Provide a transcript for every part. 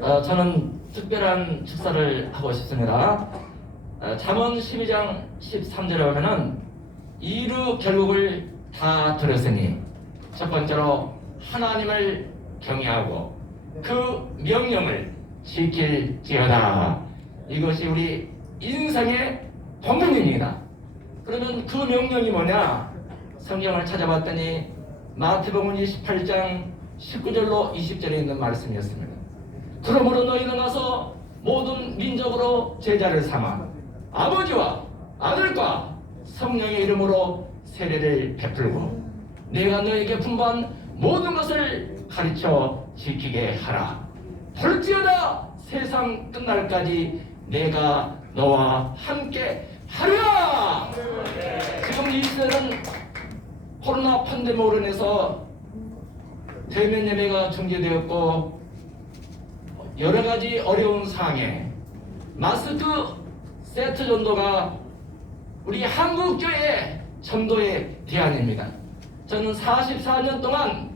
어, 저는 특별한 축사를 하고 싶습니다. 어, 잠언 12장 13절에 보면은 이루 결국을 다 들었으니 첫 번째로 하나님을 경외하고 그 명령을 지킬지어다. 이것이 우리 인생의 본분입니다. 그러면 그 명령이 뭐냐? 성경을 찾아봤더니 마태복음 28장 19절로 20절에 있는 말씀이었습니다. 그러므로 너희는 가서 모든 민족으로 제자를 삼아 아버지와 아들과 성령의 이름으로 세례를 베풀고 내가 너에게 분부한 모든 것을 가르쳐 지키게 하라. 볼지어다 세상 끝날까지 내가 너와 함께 하리라. 지금 이 시대는 코로나 팬데믹으로 인해서 대면 예배가 중지되었고 여러 가지 어려운 상황에 마스크 세트 전도가 우리 한국교회 전도의 대안입니다. 저는 44년 동안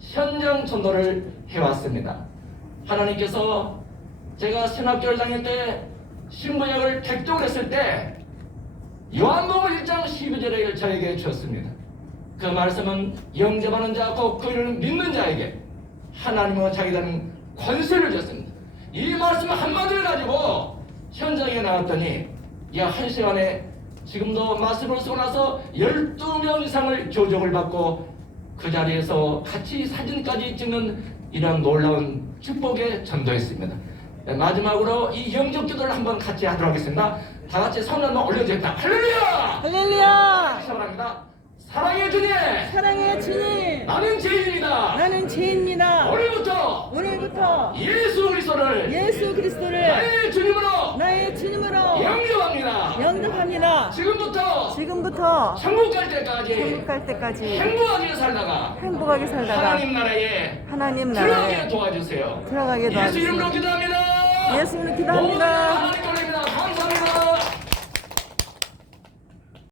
현장 전도를 해왔습니다. 하나님께서 제가 신학교를 다닐 때 신부약을 객독을 했을 때 요한복음 1장 12절을 저에게 주었습니다. 그 말씀은 영접하는 자, 곧 그를 믿는 자에게 하나님과 자기라는 권세를 줬습니다. 이 말씀 한마디를 가지고 현장에 나왔더니 약 한 시간에 지금도 말씀을 쓰고 나서 12명 이상을 교정을 받고 그 자리에서 같이 사진까지 찍는 이런 놀라운 축복에 전도했습니다. 네, 마지막으로 이 영적 기도를 한번 같이 하도록 하겠습니다. 다 같이 손 한번 올려주겠다. 할렐루야! 할렐루야! 시작합니다. 사랑의 주님! 사랑의 주님! 나는 죄인입니다. 나는 죄입니다. 오늘부터 오늘부터 예수 그리스도를 예수 그리스도를 나의 주님으로 나의 주님으로 영접합니다. 영접합니다. 지금부터 지금부터 천국 갈 때까지 천국 갈 때까지 행복하게 살다가 행복하게 살다가 하나님 나라에 하나님 들어가게 나라에 도와주세요. 들어가게 예수 이름으로 도와주세요. 기도합니다. 예수 이름으로 기도합니다.